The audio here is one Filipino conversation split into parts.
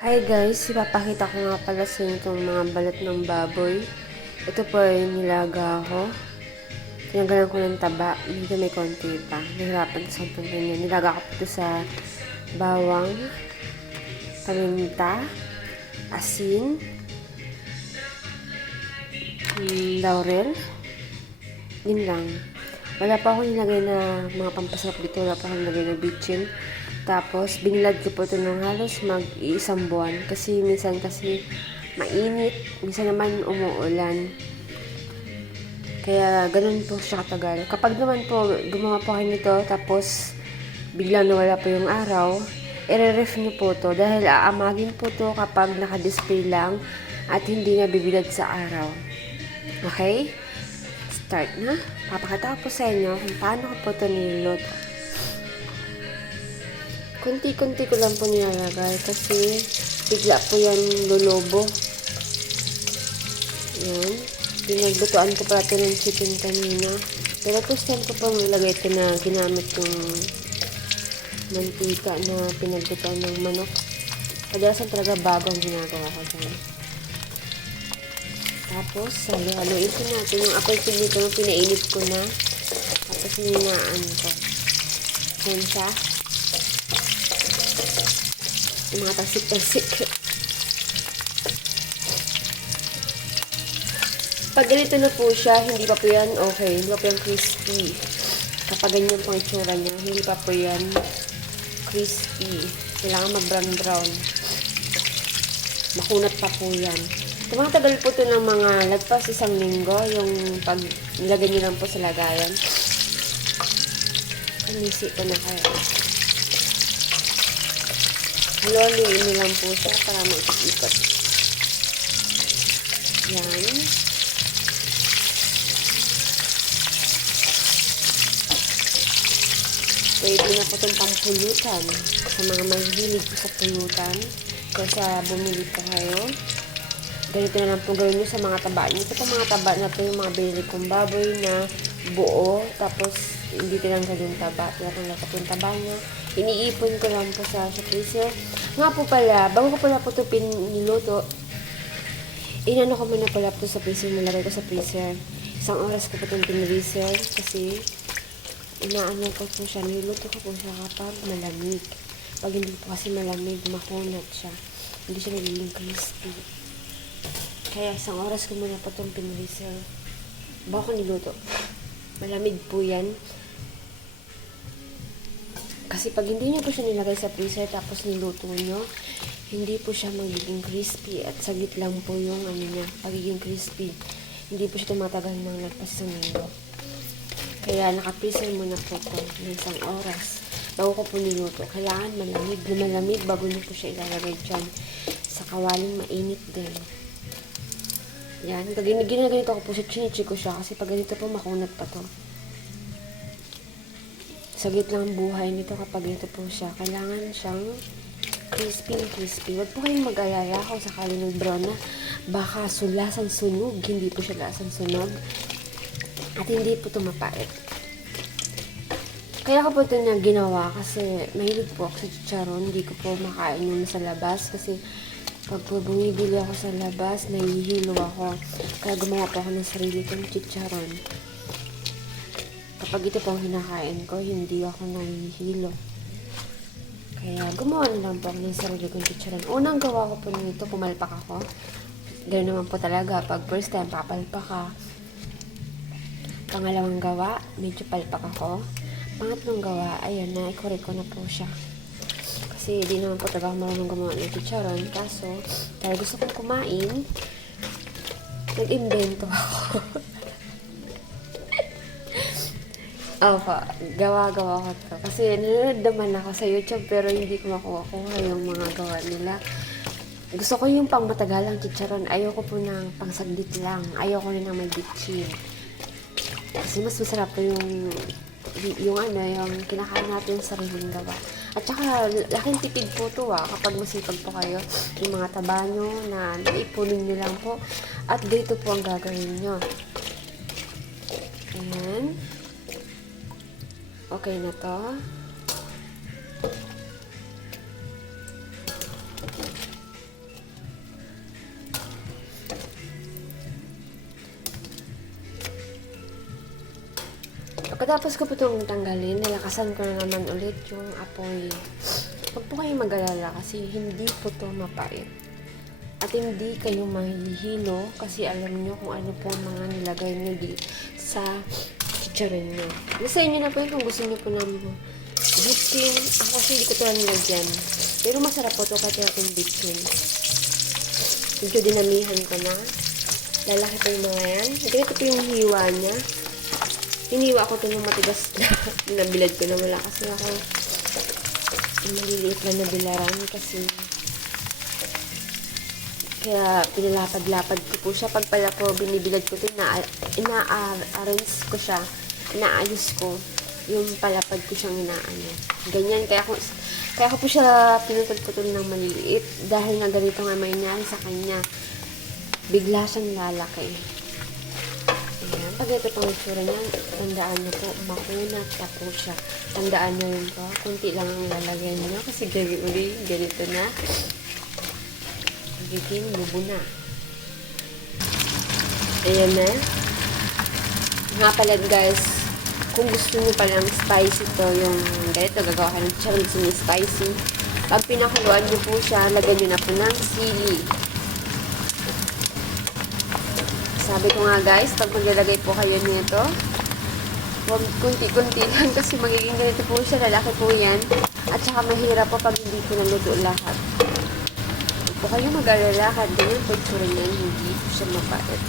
Hi guys, ipapakita ko nga pala sa inyo itong mga balat ng baboy. Ito po ay nilaga ko. Tinanggalan ko ng taba. Medyo may konti pa. Nahirapan sa pagpagyan niya. Nilaga ko po ito sa bawang, paminta, asin, laurel. Yun lang. Wala pa akong nilagay na mga pampasarap dito. Wala pa akong nilagay na bitchin. Tapos, binilad ko po ito ng halos mag-iisang buwan. Kasi minsan mainit. Minsan naman umuulan. Kaya, ganun po siya katagal. Kapag naman po, gumawa po kayo nito, tapos, biglang nawala po yung araw, i-ref nyo po to dahil aamagin po to kapag naka-display lang at hindi na bibilad sa araw. Okay? Start na. Papakita ko po sa inyo kung paano ko po ito niluluto. Kunti-kunti ko lang po nilalagay kasi bigla po yan lulubo. Yan. Pinagbutuan ko pala ito ng chicken kanina. Pero first time ko pong nilagay ito na ginamit yung mantika na pinagbutuan ng manok. Kadalasan talaga bago ang ginagawa ko dyan. Tapos, haluin ko natin yung apple seed nito na pinainit ko na. Tapos, ninaan ko. Yan siya. Yung mga tasik-tasik. Pag ganito na po siya, hindi pa po yan okay. Hindi pa po yan crispy. Kapag ganyan po ang itsura niya, hindi pa po yan crispy. Kailangan mag-brown-brown. Makunat pa po yan. Tumatagal po ito ng mga lagpas isang linggo. Yung pag nilagay nyo lang po sa lagayan. Anisi ko na kayo. Haluin nyo lang po siya para mag-ikot. Yan. Pwede na po itong pampulutan sa mga mahilig po sa pulutan. Kaya bumili po kayo. Ganito na lang po gawin nyo sa mga taba. Ito po mga taba na po yung mga binili kong baboy na buo. Tapos hindi tinanggal yung taba. Tinatanggal ko po yung taba niya. Iniipon ko lang po sa freezer. Nga po pala, bago ko pala po ito niluto, inano ko muna pala po sa freezer, nilagay ko sa freezer. Isang oras ko po itong pinreezer kasi inaano ko po siya, niluto ko po siya kapag malamig. Pag hindi po kasi malamig, makunat siya. Hindi siya nagiging crispy. Kaya isang oras ko muna po itong pinreezer. Bago ko niluto. Malamig po yan. Kasi pag hindi nyo po siya nilagay sa freezer tapos niluto nyo, hindi po siya magiging crispy at saglit lang po yung ano niya, pagiging crispy. Hindi po siya tumatagal ng lagpas ng linggo. Kaya naka-freezer muna po ito ng isang oras. Bago ko po niluto, kailangan malamig bago nyo po siya ilalagay dyan. Sa kawaling mainit din. Yan, ginaganito ko po siya, chinichi ko siya kasi pag ganito po makunat pa to. Saglit lang ang buhay nito kapag ito po siya. Kailangan siyang crispy. Huwag po kayong mag-ayaya kung sakali nag-brown na. Baka lasang sunog. Hindi po siya lasang sunog. At hindi po ito mapait. Kaya ko po ito na ginawa kasi mahilig po ako sa chicharon. Hindi ko po makain yung nasa labas kasi pag po bumibili ako sa labas, nahihilo ako. Kaya gumawa po ako ng sarili kong chicharon. Kapag ito pong hinakain ko, hindi ako nahihilo. Kaya gumawa na lang po ako ng sarili kong chicharon. Unang gawa ko po nito, pumalpak ako. Ganoon naman po talaga. Pag first time, papalpak ka. Pangalawang gawa, medyo palpak ako. Pangatlong gawa, ayan na, i-correct ko na po siya. Kasi di naman po talaga ako marunong gumawa ng chicharon. Kaso, dahil gusto kong kumain, nag-invento ako. Opo, gawa-gawa ko to. Kasi nanonood naman ako sa YouTube pero hindi ko makuha yung mga gawa nila. Gusto ko yung pang matagalang chicharon. Ayoko po ng pang saglit lang. Ayoko rin ng may bitchin. Kasi mas masarap po yung kinakain natin sa sariling gawa. At saka, laking tipid po to kapag masipag po kayo. Yung mga taba nyo na naipunin nyo lang po. At dito po ang gagawin nyo. Ayan. Okay na to. Pagkatapos ko po itong tanggalin, nalakasan ko na naman ulit yung apoy. Huwag po kayong mag-alala kasi hindi po ito mapait. At hindi kayo mahihilo kasi alam nyo kung ano po ang mga nilagay nyo sa chicharon nyo. Nasa inyo na po yun kung gusto nyo po ng bitchin. Ako kasi hindi ko ito nilagyan. Pero masarap po ito kahit natin bitchin. Medyo dinamihan ko na. Lalaki po yung mga yan. Ganito po yung hiwa niya. Hiniwa ko ito ng matigas na. Nabilad ko na wala kasi ako maliliit lang na bilaran kasi kaya pinalapad-lapad ko po siya. Pag pala po binibilad ko ito, ina-arrange ko siya. Inaayos ko. Yung palapad ko siyang inaano. Ganyan. Kaya ko po siya pinutod-putol ng maliliit. Dahil na ganito nga mangyari sa kanya. Bigla siyang lalaki. Ayan. Pag ito pang itsura niya, tandaan niyo po, makunat na po siya. Tandaan niyo yun po. Kunti lang ang lalagyan niyo. Kasi uli, ganito na. Magiging bubo na. Ayan na. Nga pala guys, kung gusto nyo palang spicy to, yung ganito, gagawa ka ng chicharon spicy. Pag pinakuluan nyo po siya, lagyan nyo na po ng sili. Sabi ko nga guys, pag maglalagay po kayo nito, huwag kunti-kunti lang kasi magiging ganito po siya, lalaki po yan. At saka mahirap po pag hindi po naluto lahat. Huwag po kayo mag-alala, ganyan po itsura niyan, hindi po siya mapait.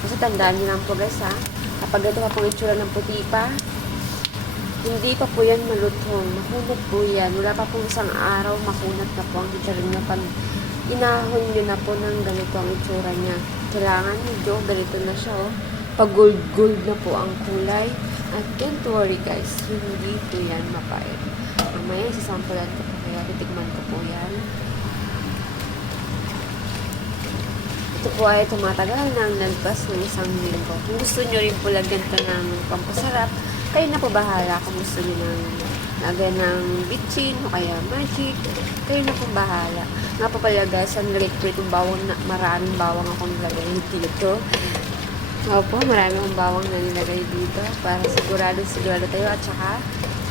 Kasi tandaan nyo lang po guys ha, kapag ito pa pong itsura ng puti pa, hindi pa po yan malutong. Makunat po yan. Wala pa pong isang araw, makunat na po ang itsura niya. Pag inahon nyo na po ng ganito ang itsura niya. Kailangan medyo ganito na siya. Oh. Pag gold-gold na po ang kulay. At don't worry guys, hindi po yan mapait. Mamaya isasampulan ko po kaya titigman ko po yan. Ito po ay tumatagal ng nagpas ng 1 linggo. Kung gusto nyo rin po lagyan ito ng pampasarap, kayo na po bahala kung gusto nyo ng lagyan ng bitchin o kaya magic. Kayo na po bahala. Nga po pala guys, ang nilagay ko itong bawang na maraming bawang akong nilagay dito. Opo, maraming akong bawang na nilagay dito para sigurado tayo at saka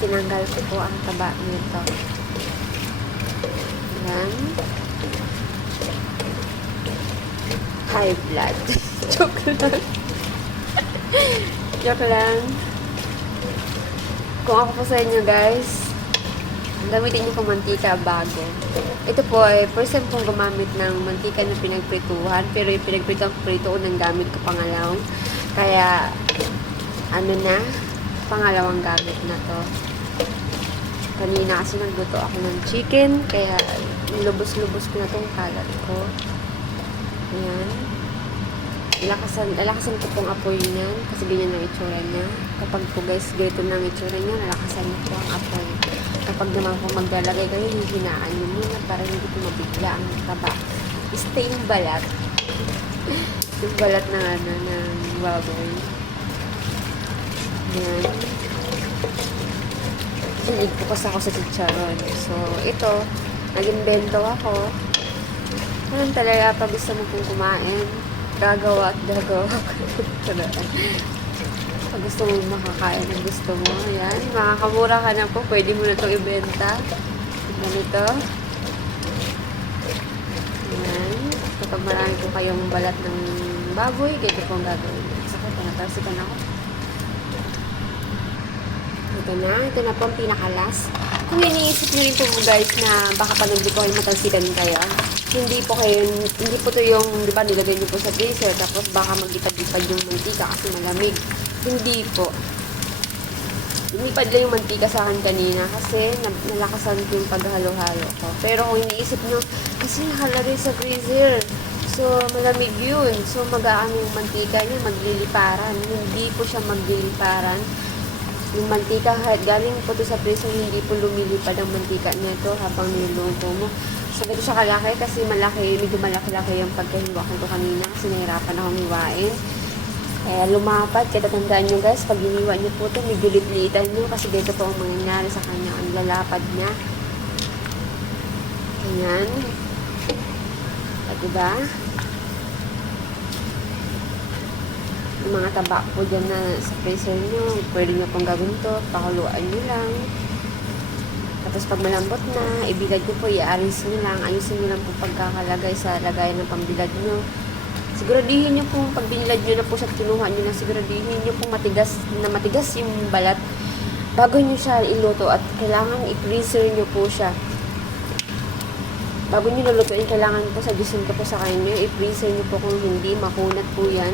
tinanggal ko po ang taba nito. Yan. High blood. Joke lang. Joke lang. Kung ako po sa inyo guys, gamitin niyo pong mantika bago. Ito po ay first time kong gumamit ng mantika na pinagprituhan, pero yung pinagprito ko ng gamit ko pangalaw. Kaya, ano na, pangalawang gamit na to. Kanina kasi nagluto ako ng chicken, kaya lubos-lubos ko na tong kalat ko. Ayan. Lalakasan ko pong apoy niyan kasi ganyan ang itsura niya. Kapag po guys, ganito na ang itsura niya, lalakasan ko ang apoy. Kapag naman po maglalagay kayo, hihinaan nyo muna para hindi po mabigla ang taba. Stay yung balat. Yung balat ng ng baboy. Ayan. Hilig po kasi ako sa chicharon. So, ito, nag-invento ako. Ganun talaga, pag gusto mo pong kumain, gagawa at gagawa ko. Pag gusto mo makakain ang gusto mo, ayan, makakamura ka na po, pwede mo na itong ibenta. Ganito. Ayan. Kapag marami po kayong balat ng baboy, ganito po ang gagawin. Saka, panatarsikan ako. Ito na po ang pinakalas. Kung iniisip nyo rin po guys na baka pag hindi po kayo matalsikan kayo, hindi po ito yung, di ba, nilagay nyo po sa freezer, tapos baka maglipad-lipad yung mantika kasi malamig. Hindi po. Lumipad lang yung mantika sa akin kanina kasi nalakasan ko yung paghalo-halo ko. Pero kung iniisip nyo, kasi nakalagay sa freezer, so malamig yun. So mag-aano yung mantika niya, magliliparan. Hindi po siya magliliparan. Yung mantika, galing po ito sa freezer, hindi po lumilipad ang mantika nito habang niluluto mo. So, ganito siya kalaki kasi medyo malaki-laki yung pagkahiwa ko kanina kasi nahirapan akong hiwain. Kaya lumapad, kaya tatandaan nyo guys, pag hiniwa nyo po ito, medyo liplitan nyo kasi dito po ang mangyayari sa kanya, ang lalapad niya. Ganyan. At diba? yung mga taba po dyan na sa freezer nyo, pwede nyo pong gawin to, pakuluan nyo lang. Tapos pag malambot na, ibilad nyo po, i-arrange nyo lang, ayusin nyo lang po pagkakalagay sa lagayan ng pambilad nyo. Siguradihin nyo po, pag binilad nyo na po siya, kinuha nyo na, siguradihin nyo po matigas yung balat bago nyo siya iluto at kailangan i-freezer nyo po siya. Bago nyo nalutuin, kailangan po, suggestion ko po sa kanyo, i-freezer nyo po kung hindi, makunat po yan.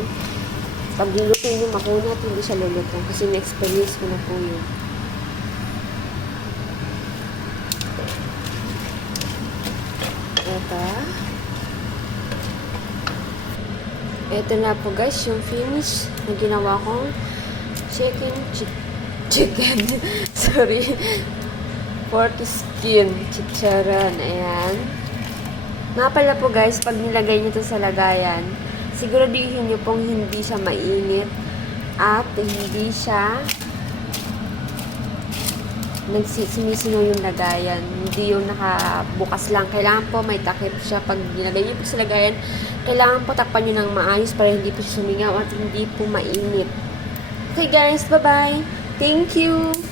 Pag nilutuin nyo makunat, hindi siya luluto. Kasi na-experience ko na po yun. Ito na po guys, yung finish na ginawa kong chicken. Sorry. Pork skin. Chicharon. Ayan. Nga pala po guys, pag nilagay nyo ito sa lagayan, siguradihin nyo pong hindi siya mainit at hindi siya sumisino yung lagayan. Hindi yung nakabukas lang. Kailangan po may takip siya. Pag nilagay nyo po sa lagayan, kailangan po takpan nyo ng maayos para hindi po siya sumingaw at hindi po mainit. Okay guys, bye-bye. Thank you.